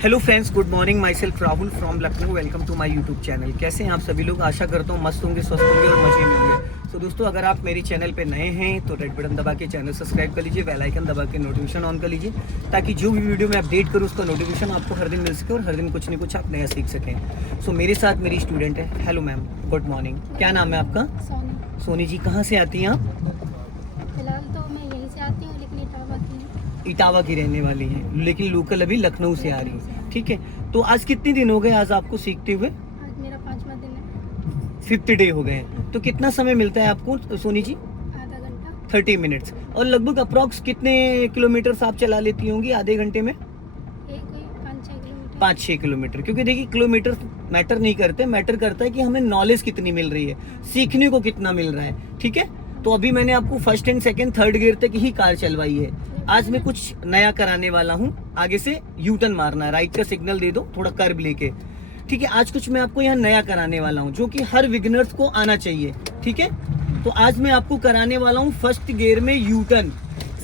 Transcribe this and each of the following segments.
Hello friends, good morning. Myself Rahul from Lucknow. Welcome to my YouTube channel. कैसे हैं आप सभी लोग? आशा करता हूँ मस्त होंगे, स्वस्थ होंगे और मजे में होंगे। तो दोस्तों, अगर आप मेरी चैनल पे नए हैं तो रेड बटन दबा के चैनल सब्सक्राइब कर लीजिए, बेल आइकन दबा के नोटिफिकेशन ऑन कर लीजिए, ताकि जो भी वीडियो मैं अपडेट करूँ उसका नोटिफिकेशन आपको हर दिन मिल सके और हर दिन कुछ न कुछ आप नया सीख सकें। सो मेरे साथ मेरी स्टूडेंट है। Hello ma'am, good morning. क्या नाम है आपका? सोनी। सोनी जी, कहाँ से आती हैं आप? फिलहाल तो मैं यहीं से आती हूँ, लेकिन इटावा की हूँ। इटावा की रहने वाली हैं, लेकिन लोकल अभी लखनऊ से आ रही है। ठीक है, तो आज कितने दिन हो गए आज आपको सीखते हुए? आज मेरा 5वां दिन है। 5th डे हो गए हैं। तो कितना समय मिलता है आपको सोनी जी? आधा घंटा। 30 मिनट्स। और लगभग अप्रॉक्स कितने किलोमीटर आप चला लेती होंगी आधे घंटे में? एक कोई 5-6 किलोमीटर। 5-6 किलोमीटर। क्योंकि देखिए, किलोमीटर मैटर नहीं करते, मैटर करता है कि हमें नॉलेज कितनी मिल रही है, सीखने को कितना मिल रहा है। ठीक है, तो अभी मैंने आपको first and second third gear तक ही कार चलवाई है। आज मैं कुछ नया कराने वाला हूँ। आगे से यू टर्न मारना है, राइट का सिग्नल दे दो थोड़ा कर्व लेके। ठीक है, आज कुछ मैं आपको यहाँ नया कराने वाला हूँ जो कि हर बिगिनर्स को आना चाहिए। ठीक है, तो आज मैं आपको कराने वाला हूँ फर्स्ट गियर में यू टर्न,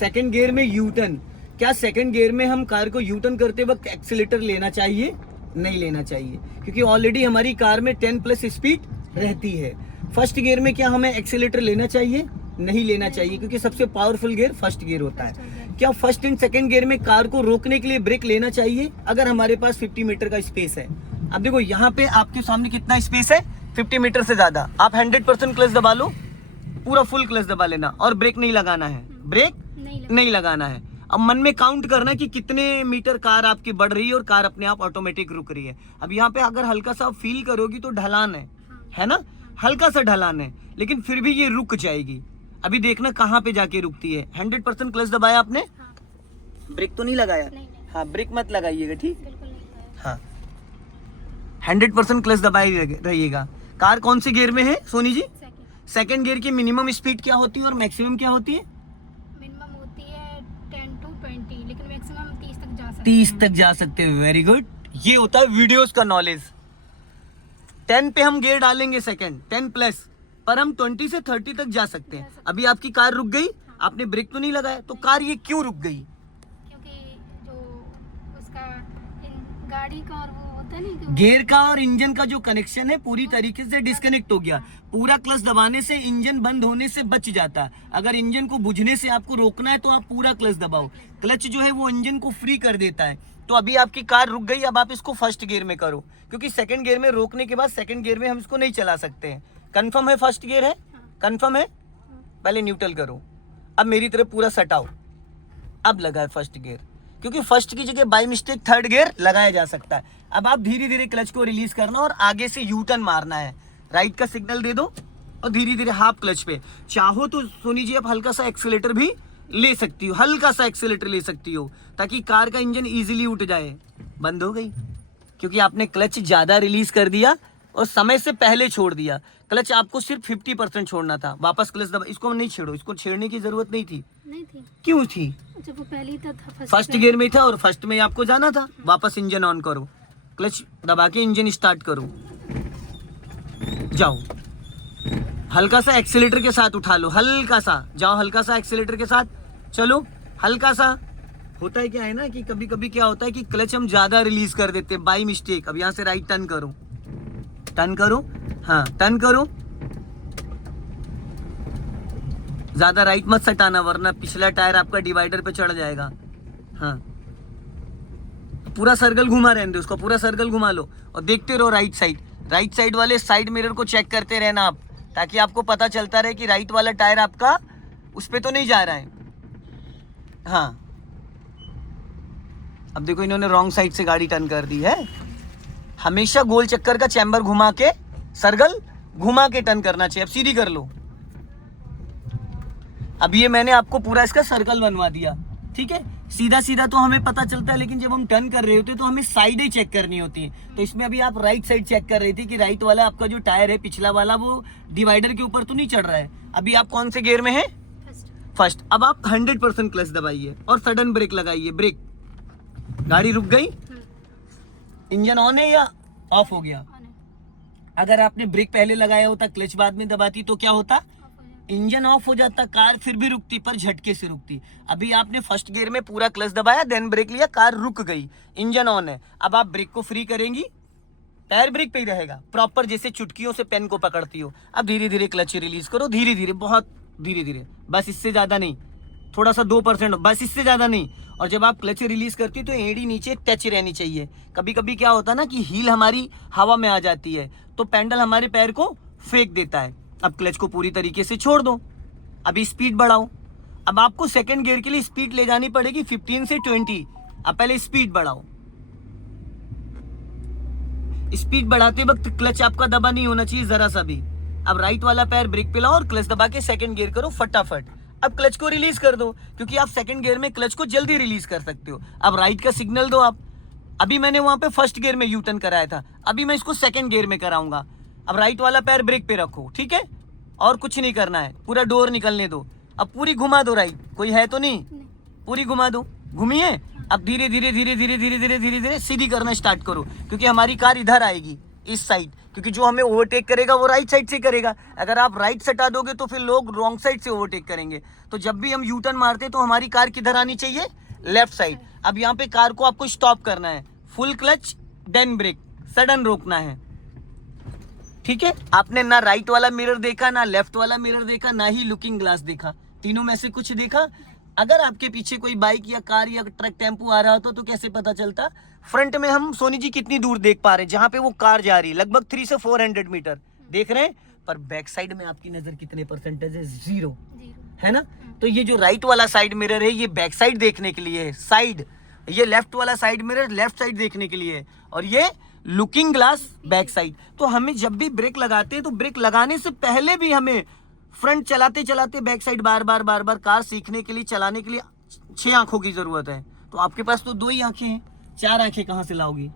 सेकंड गियर में यू टर्न। क्या सेकंड गियर में हम कार को यू टर्न करते वक्त एक्सीलेटर लेना चाहिए? नहीं लेना चाहिए, क्योंकि ऑलरेडी हमारी कार में 10+ स्पीड रहती है। फर्स्ट गियर में क्या हमें एक्सीलेटर लेना चाहिए? नहीं लेना चाहिए, क्योंकि सबसे पावरफुल गियर फर्स्ट गियर होता है। क्या फर्स्ट एंड सेकंड गियर में कार को रोकने के लिए ब्रेक लेना चाहिए? अगर हमारे पास 50 मीटर का स्पेस है। अब देखो, यहाँ पे आपके सामने कितना स्पेस है? 50 मीटर से ज्यादा। आप 100% क्लच दबा लो, पूरा फुल क्लच दबा लेना और ब्रेक नहीं लगाना है। ब्रेक नहीं लगाना है। अब मन में काउंट करना कि कितने मीटर कार आपकी बढ़ रही है और कार अपने आप ऑटोमेटिक रुक रही है। अब यहाँ पे अगर हल्का सा फील करोगी तो ढलान है ना? हल्का सा ढलान है, लेकिन फिर भी ये रुक जाएगी। अभी देखना कहाँ पे जाके रुकती है। 100% क्लच दबाया आपने? हाँ। ब्रेक तो नहीं लगाया? नहीं। हाँ, ब्रेक मत लगाइएगा, ठीक? बिल्कुल नहीं लगाया। हाँ, 100% क्लच दबाए रहिएगा। कार कौन से गियर में है सोनी जी? सेकंड गियर की मिनिमम स्पीड क्या होती है और मैक्सिमम क्या होती है? मिनिमम होती है 10 to 20, लेकिन मैक्सिमम 30 तक जा सकते हैं। 30 तक जा सकते हैं। Very good. ये होता है वीडियोस का नॉलेज। 10 पे हम गियर डालेंगे सेकंड, 10+, पर हम 20 से 30 तक जा सकते हैं। अभी आपकी कार रुक गई, आपने ब्रेक तो नहीं लगाया, तो कार ये क्यों रुक गई? क्योंकि जो उसका गाड़ी का और वो होता नहीं कि गियर का और इंजन का जो कनेक्शन है पूरी तरीके से डिस्कनेक्ट हो गया। पूरा क्लच दबाने से इंजन बंद होने से बच जाता है। अगर इंजन को बुझने से आपको रोकना है तो आप पूरा क्लच दबाओ। क्लच जो है वो इंजन को फ्री कर देता है। तो अभी आपकी कार रुक गई, अब आप इसको फर्स्ट गियर में करो, क्योंकि सेकंड गियर में रोकने के बाद सेकंड गियर में हम इसको नहीं चला सकते हैं। कंफर्म है? फर्स्ट गियर है? कंफर्म है? पहले न्यूट्रल करो, अब मेरी तरफ पूरा सटाओ। अब लगा है फर्स्ट गियर, क्योंकि फर्स्ट की जगह बाय मिस्टेक थर्ड गियर लगाया जा सकता है। अब आप धीरे धीरे क्लच को रिलीज करना और आगे से यू टर्न मारना है। राइट का सिग्नल दे दो और धीरे धीरे हाफ क्लच पे। चाहो तो सोनी जी आप हल्का सा एक्सीलेटर भी ले सकती हो, हल्का सा एक्सीलेटर ले सकती हो, ताकि कार का इंजन इजीली उठ जाए। बंद हो गई, क्योंकि आपने क्लच ज्यादा रिलीज कर दिया और समय से पहले छोड़ दिया। क्लच आपको सिर्फ 50% छोड़ना था। वापस क्लच दबा, इसको नहीं छेड़ो, इसको छेड़ने की जरूरत नहीं थी। नहीं थी। क्यों थी? जब वो पहले ही था फर्स्ट गियर में था और फर्स्ट में आपको जाना था। वापस इंजन ऑन करो, क्लच दबा के इंजन स्टार्ट करो, जाओ। हल्का सा एक्सीलेटर के साथ उठा लो, हल्का सा जाओ, हल्का सा एक्सीलेटर के साथ चलो, हल्का सा। होता है क्या है ना कि कभी कभी क्या होता है कि क्लच हम ज्यादा रिलीज कर देते हैं बाय मिस्टेक। अब यहाँ से राइट टर्न करो, टर्न करो, हाँ टर्न करो। ज्यादा राइट मत सटाना, वरना पिछला टायर आपका डिवाइडर पे चढ़ जाएगा। हाँ, पूरा सर्कल घुमा रहने दो उसको, पूरा सर्कल घुमा लो और देखते रहो राइट साइड। राइट साइड वाले साइड मिरर को चेक करते रहना आप, ताकि आपको पता चलता रहे कि राइट वाला टायर आपका उस पे तो नहीं जा रहा है। हाँ, अब देखो इन्होंने रॉन्ग साइड से गाड़ी टर्न कर दी है। हमेशा गोल चक्कर का चैम्बर घुमा के, सर्कल घुमा के टर्न करना चाहिए। अब सीधी कर लो। अब ये मैंने आपको पूरा इसका सर्कल बनवा दिया। ठीक है, सीधा सीधा तो हमें पता चलता है, लेकिन जब हम टर्न कर रहे होते हैं तो हमें साइडें चेक करनी होती है। तो इसमें अभी आप राइट साइड चेक कर रही थी कि राइट वाला आपका जो टायर है पिछला वाला वो डिवाइडर के ऊपर तो नहीं चढ़ रहा है। अभी आप कौन से गियर में है? फर्स्ट। अब आप 100% क्लच दबाइए और सडन ब्रेक लगाइए। ब्रेक, गाड़ी रुक गई, इंजन ऑन है या ऑफ हो गया? अगर आपने ब्रेक पहले लगाया होता, क्लच बाद में दबाती तो क्या होता? इंजन ऑफ हो जाता, कार फिर भी रुकती पर झटके से रुकती। अभी आपने फर्स्ट गियर में पूरा क्लच दबाया, देन ब्रेक लिया, कार रुक गई, इंजन ऑन है। अब आप ब्रेक को फ्री करेंगी, पैर ब्रेक पे ही रहेगा प्रॉपर, जैसे चुटकियों से पेन को पकड़ती हो। अब धीरे धीरे क्लच रिलीज करो, धीरे धीरे, बहुत धीरे धीरे, बस इससे ज्यादा नहीं, थोड़ा सा 2%, बस इससे ज्यादा नहीं। और जब आप क्लच रिलीज करती तो एड़ी नीचे टच रहनी चाहिए। कभी कभी क्या होता है ना कि हील हमारी हवा में आ जाती है तो पैंडल हमारे पैर को फेंक देता है। अब क्लच को पूरी तरीके से छोड़ दो, अभी स्पीड बढ़ाओ। अब आपको सेकंड गियर के लिए स्पीड ले जानी पड़ेगी 15 से 20। अब पहले स्पीड बढ़ाओ, स्पीड बढ़ाते वक्त क्लच आपका दबा नहीं होना चाहिए जरा सा भी। अब राइट वाला पैर ब्रेक पे लाओ और क्लच दबा के सेकंड गियर करो फटाफट। अब क्लच को रिलीज कर दो, क्योंकि आप सेकंड गियर में क्लच को जल्दी रिलीज कर सकते हो। अब राइट का सिग्नल दो आप। अभी मैंने वहां पे फर्स्ट गियर में यू टर्न कराया था, अभी मैं इसको सेकंड गियर में कराऊंगा। अब राइट वाला पैर ब्रेक पे रखो, ठीक है, और कुछ नहीं करना है, पूरा डोर निकलने दो। अब पूरी घुमा दो राइट, कोई है तो नहीं, पूरी घुमा दो, घूमिए। अब धीरे धीरे धीरे धीरे धीरे धीरे धीरे धीरे सीधी करना स्टार्ट करो, क्योंकि हमारी कार इधर आएगी इस साइड, क्योंकि जो हमें ओवरटेक करेगा वो राइट साइड से करेगा। अगर आप राइट से हटा दोगे तो फिर लोग रॉन्ग साइड से ओवरटेक करेंगे। तो जब भी हम यू टर्न मारते तो हमारी कार किधर आनी चाहिए, लेफ्ट साइड। अब यहाँ पे कार को आपको स्टॉप करना है, full clutch then brake, sudden रोकना है, ठीक है। आपने ना राइट वाला मिरर देखा, ना लेफ्ट वाला मिरर देखा, ना ही लुकिंग ग्लास देखा, तीनों में से कुछ देखा। अगर आपके पीछे कोई बाइक या कार या ट्रक टेम्पो आ रहा होता तो कैसे पता चलता। फ्रंट में हम सोनी जी कितनी दूर देख पा रहे हैं, जहां पे वो कार जा रही है लगभग 300 से 400 मीटर देख रहे हैं, पर बैक साइड में आपकी नजर कितने परसेंटेज है, 0 है ना। तो ये जो राइट वाला साइड मिरर है ये बैक साइड देखने के लिए है, साइड। ये लेफ्ट वाला साइड मिरर लेफ्ट साइड देखने के लिए है, और ये लुकिंग ग्लास बैक साइड। तो हमें जब भी ब्रेक लगाते हैं तो ब्रेक लगाने से पहले भी हमें फ्रंट चलाते चलाते बैक साइड बार बार कार सीखने के लिए, चलाने के लिए 6 आंखों की जरूरत है। तो आपके पास तो 2 ही आंखें हैं, 4 आंखें कहां से लाओगी।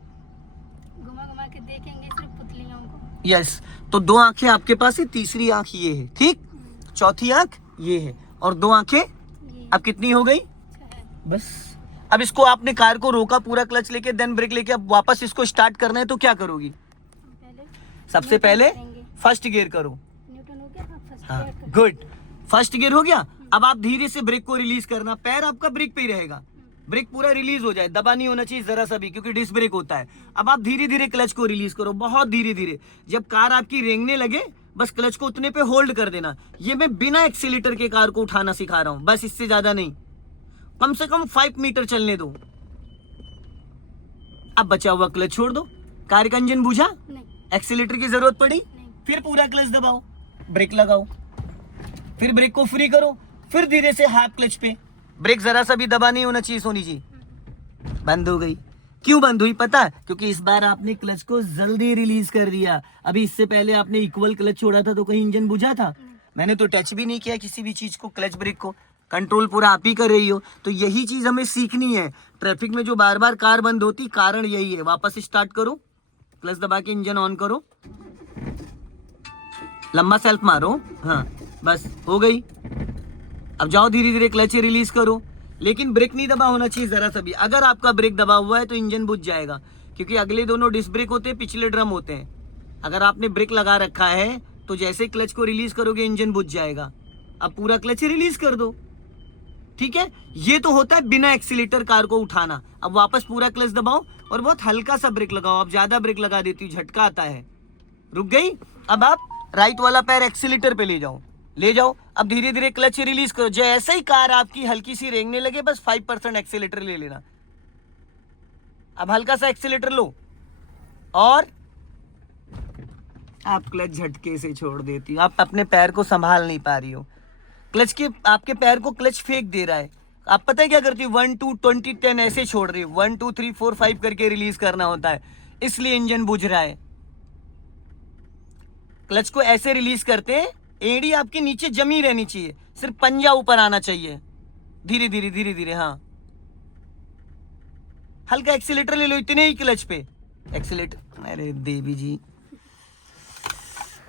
घुमा घुमा के देखेंगे सिर्फ पुतलियों को। यस, तो 2 आंखें आपके पास है, तीसरी आंख ये है, ठीक, चौथी आंख ये है, और 2 आंखें अब कितनी हो गई, बस। अब इसको आपने कार को रोका, पूरा क्लच लेके देन ब्रेक लेके अब वापस इसको स्टार्ट करना है तो क्या करोगी, सबसे पहले फर्स्ट गियर करो। हाँ, गुड, फर्स्ट गियर हो गया। अब आप धीरे से ब्रेक को रिलीज करना, पैर आपका ब्रेक पे ही रहेगा, ब्रेक पूरा रिलीज हो जाए, दबा नहीं होना चाहिए जरा सा भी, क्योंकि डिस्क ब्रेक होता है। अब आप धीरे धीरे क्लच को रिलीज करो, बहुत धीरे धीरे। जब कार आपकी रेंगने लगे बस क्लच को उतने पे होल्ड कर देना। ये मैं बिना एक्सीलेटर के कार को उठाना सिखा रहा हूं, बस इससे ज्यादा नहीं, कम से कम 5 मीटर चलने दो। अब बचा हुआ क्लच छोड़ दो, कार का इंजन बुझा, एक्सीलेटर की जरूरत पड़ी, फिर पूरा क्लच दबाओ, ब्रेक लगाओ, फिर ब्रेक को फ्री करो, फिर धीरे से हाफ क्लच पे, ब्रेक जरा सा भी दबा नहीं होना चाहिए सोनी जी। बंद हो गई, क्यों बंद हुई पता है, क्योंकि इस बार आपने क्लच को जल्दी रिलीज कर दिया। अभी इससे पहले आपने इक्वल क्लच छोड़ा था तो कहीं इंजन बुझा था, मैंने तो टच भी नहीं किया किसी भी चीज को, क्लच ब्रेक को कंट्रोल पूरा आप ही कर रही हो। तो यही चीज हमें सीखनी है। ट्रैफिक में जो बार बार कार बंद होती, कारण यही है। वापस स्टार्ट करो, क्लच दबा के इंजन ऑन करो, लंबा सेल्फ मारो, हाँ बस हो गई। अब जाओ धीरे धीरे क्लच रिलीज करो, लेकिन ब्रेक नहीं दबा होना चाहिए जरा सा भी। अगर आपका ब्रेक दबा हुआ है तो इंजन बुझ जाएगा, क्योंकि अगले दोनों डिस्क ब्रेक होते हैं, पिछले ड्रम होते हैं। अगर आपने ब्रेक लगा रखा है तो जैसे क्लच को रिलीज करोगे इंजन बुझ जाएगा। अब पूरा क्लच रिलीज कर दो, ठीक है। ये तो होता है बिना एक्सीलेटर कार को उठाना। अब वापस पूरा क्लच दबाओ और बहुत हल्का सा ब्रेक लगाओ। अब ज्यादा ब्रेक लगा देती हूँ, झटका आता है, रुक गई। अब आप राइट वाला पैर एक्सीलेटर पे ले जाओ, ले जाओ। अब धीरे धीरे क्लच रिलीज करो। जैसे ही कार आपकी हल्की सी रेंगने लगे बस 5% एक्सीलेटर ले लेना। अब हल्का सा एक्सीलेटर लो और आप क्लच झटके से छोड़ देती हो। आप अपने पैर को संभाल नहीं पा रही हो, क्लच के आपके पैर को क्लच फेंक दे रहा है। आप पता है क्या करती हो, 1 2 20 10 ऐसे छोड़ रही हो, 1 2 3 4 5 करके रिलीज करना होता है, इसलिए इंजन बुझ रहा है। क्लच को ऐसे रिलीज करते हैं, एड़ी आपके नीचे जमी रहनी चाहिए, सिर्फ पंजा ऊपर आना चाहिए। धीरे धीरे धीरे धीरे, हाँ हल्का एक्सीलेटर ले लो, इतने ही क्लच पे एक्सीलेटर। अरे देवी जी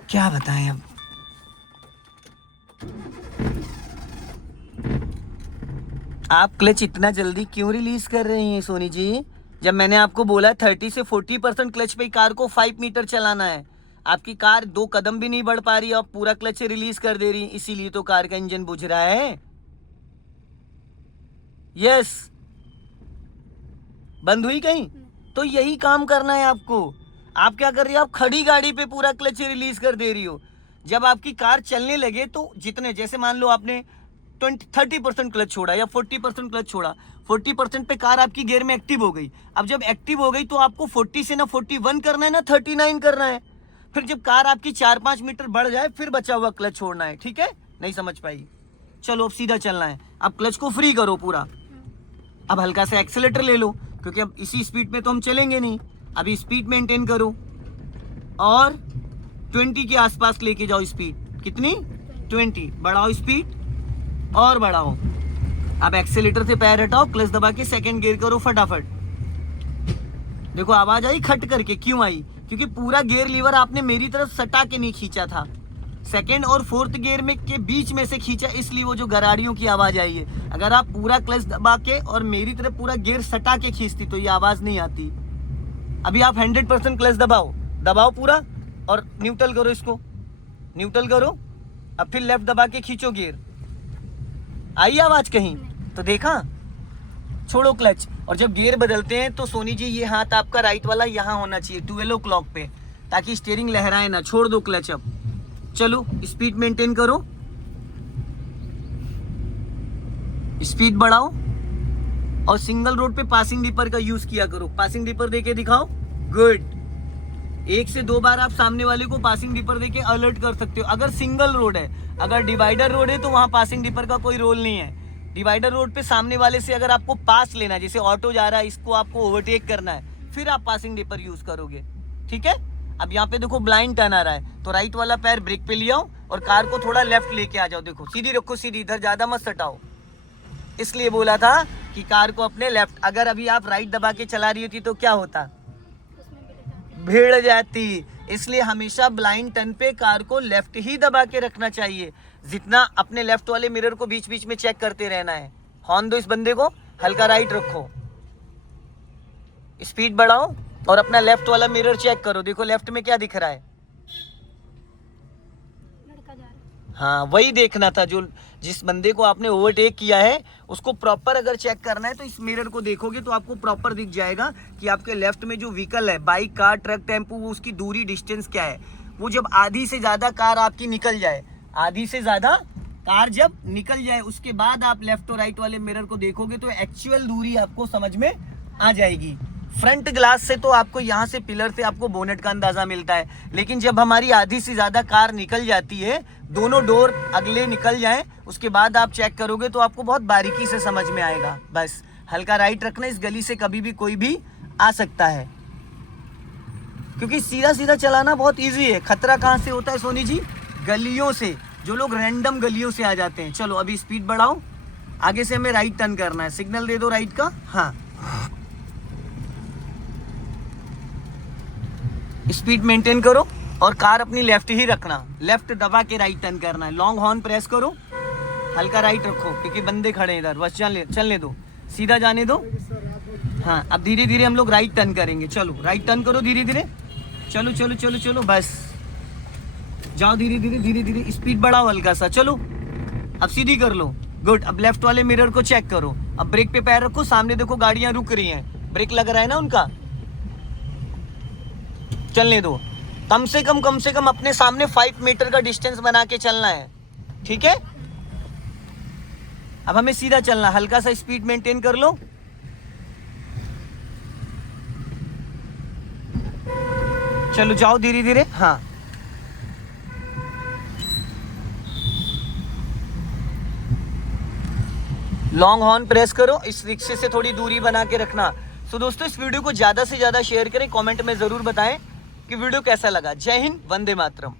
क्या बताएं अब। आप क्लच इतना जल्दी क्यों रिलीज कर रही हैं सोनी जी, जब मैंने आपको बोला 30 से 40% क्लच पे कार को 5 मीटर चलाना है। आपकी कार 2 कदम भी नहीं बढ़ पा रही, आप पूरा क्लच रिलीज कर दे रही, इसीलिए तो कार का इंजन बुझ रहा है। यस, बंद हुई कहीं? तो यही काम करना है आपको। आप क्या कर रही हो, आप खड़ी गाड़ी पे पूरा क्लच रिलीज कर दे रही हो। जब आपकी कार चलने लगे तो जितने, जैसे मान लो आपने 30% क्लच छोड़ा या 40% क्लच छोड़ा, 40% पे कार आपकी गियर में एक्टिव हो गई। अब जब एक्टिव हो गई तो आपको 40 से ना 41 करना है ना 39 करना है। फिर जब कार आपकी 4-5 मीटर बढ़ जाए फिर बचा हुआ क्लच छोड़ना है। ठीक है, नहीं समझ पाई? चलो अब सीधा चलना है। अब क्लच को फ्री करो पूरा। अब हल्का सा एक्सेलेटर ले लो, क्योंकि अब इसी स्पीड में तो हम चलेंगे नहीं। अभी स्पीड मेंटेन करो और 20 के आसपास लेके जाओ स्पीड। कितनी? 20। बढ़ाओ स्पीड और बढ़ाओ। अब एक्सेलेटर से पैर हटाओ, क्लच दबा के सेकंड गियर करो फटाफट। देखो आवाज आई खट करके, क्यों आई? क्योंकि पूरा गियर लीवर आपने मेरी तरफ सटा के नहीं खींचा था, सेकंड और फोर्थ गियर में के बीच में से खींचा, इसलिए वो जो गराड़ियों की आवाज आई है। अगर आप पूरा क्लच दबा के और मेरी तरफ पूरा गियर सटा के खींचती तो ये आवाज नहीं आती। अभी आप 100% क्लच दबाओ पूरा और न्यूट्रल करो, इसको न्यूट्रल करो। अब फिर लेफ्ट दबा के खींचो गियर। आई आवाज कहीं? तो देखा, छोड़ो क्लच। और जब गियर बदलते हैं तो सोनी जी ये हाथ आपका राइट वाला यहाँ होना चाहिए 12 o'clock पे, ताकि स्टीयरिंग लहराए ना। छोड़ दो क्लच। अब चलो स्पीड मेंटेन करो, स्पीड बढ़ाओ और सिंगल रोड पे पासिंग डिपर का यूज किया करो। पासिंग डिपर देके दिखाओ। गुड। 1 से 2 बार आप सामने वाले को पासिंग डिपर देके अलर्ट कर सकते हो, अगर सिंगल रोड है। अगर डिवाइडर रोड है तो वहां पासिंग डिपर का कोई रोल नहीं है। डिवाइडर रोड पे सामने वाले से अगर आपको पास लेना है, जैसे ऑटो जा रहा है, इसको आपको ओवरटेक करना है, फिर आप पासिंग डिपर यूज करोगे। ठीक है। अब यहाँ पे देखो ब्लाइंड टर्न आ रहा है, तो राइट वाला पैर ब्रेक पे ले आओ और कार को थोड़ा लेफ्ट लेके आ जाओ। देखो सीधी रखो, सीधी, इधर ज्यादा मत सटाओ। इसलिए बोला था कि कार को अपने लेफ्ट, अगर अभी आप राइट दबा के चला रही होती तो क्या होता? भिड़ जाती। इसलिए हमेशा ब्लाइंड टर्न पे कार को लेफ्ट ही दबा के रखना चाहिए। जितना अपने लेफ्ट वाले मिरर को बीच बीच में चेक करते रहना है। हॉर्न दो इस बंदे को, हल्का राइट रखो, स्पीड बढ़ाओ और अपना लेफ्ट वाला मिरर चेक करो। देखो लेफ्ट में क्या दिख रहा है? लड़का जा रहा है। हाँ, वही देखना था। जो जिस बंदे को आपने ओवरटेक किया है उसको प्रॉपर अगर चेक करना है तो इस मिरर को देखोगे तो आपको प्रॉपर दिख जाएगा कि आपके लेफ्ट में जो व्हीकल है, बाइक, कार, ट्रक, टेम्पू, वो उसकी दूरी, डिस्टेंस क्या है। वो जब आधी से ज्यादा कार आपकी निकल जाए, आधी से ज्यादा कार जब निकल जाए, उसके बाद आप लेफ्ट और राइट वाले मिरर को देखोगे तो एक्चुअल दूरी आपको समझ में आ जाएगी। फ्रंट ग्लास से तो आपको यहाँ से पिलर से आपको बोनेट का अंदाजा मिलता है, लेकिन जब हमारी आधी से ज्यादा कार निकल जाती है, दोनों डोर अगले निकल जाएं, उसके बाद आप चेक करोगे तो आपको बहुत बारीकी से समझ में आएगा। बस हल्का राइट रखना, इस गली से कभी भी कोई भी आ सकता है, क्योंकि सीधा सीधा चलाना बहुत इजी है। खतरा कहाँ से होता है सोनी जी? गलियों से। जो लोग रैंडम गलियों से आ जाते हैं। चलो अभी स्पीड बढ़ाओ, आगे से हमें राइट टर्न करना है। सिग्नल दे दो राइट का। हाँ, स्पीड मेंटेन करो और कार अपनी लेफ्ट ही रखना, लेफ्ट दबा के राइट टर्न करना है। लॉन्ग हॉर्न प्रेस करो, हल्का राइट रखो क्योंकि बंदे खड़े हैं इधर। बस चलने दो, सीधा जाने दो। हाँ, अब धीरे धीरे हम लोग राइट टर्न करेंगे। चलो राइट टर्न करो धीरे धीरे। चलो चलो चलो चलो, बस जाओ धीरे धीरे धीरे धीरे, स्पीड बढ़ाओ हल्का सा। चलो अब सीधी कर लो। गुड। अब लेफ्ट वाले मिरर को चेक करो। अब ब्रेक पे पैर रखो, सामने देखो गाड़ियां रुक रही हैं, ब्रेक लग रहा है ना उनका। चलने दो। कम से कम अपने सामने 5 मीटर का डिस्टेंस बना के चलना है। ठीक है। अब हमें सीधा चलना, हल्का सा स्पीड मेंटेन कर लो। चलो जाओ धीरे धीरे। हाँ, लॉन्ग हॉर्न प्रेस करो, इस रिक्शे से थोड़ी दूरी बना के रखना। तो दोस्तों इस वीडियो को ज्यादा से ज्यादा शेयर करें, कमेंट में जरूर बताएं कि वीडियो कैसा लगा। जय हिंद, वंदे मातरम।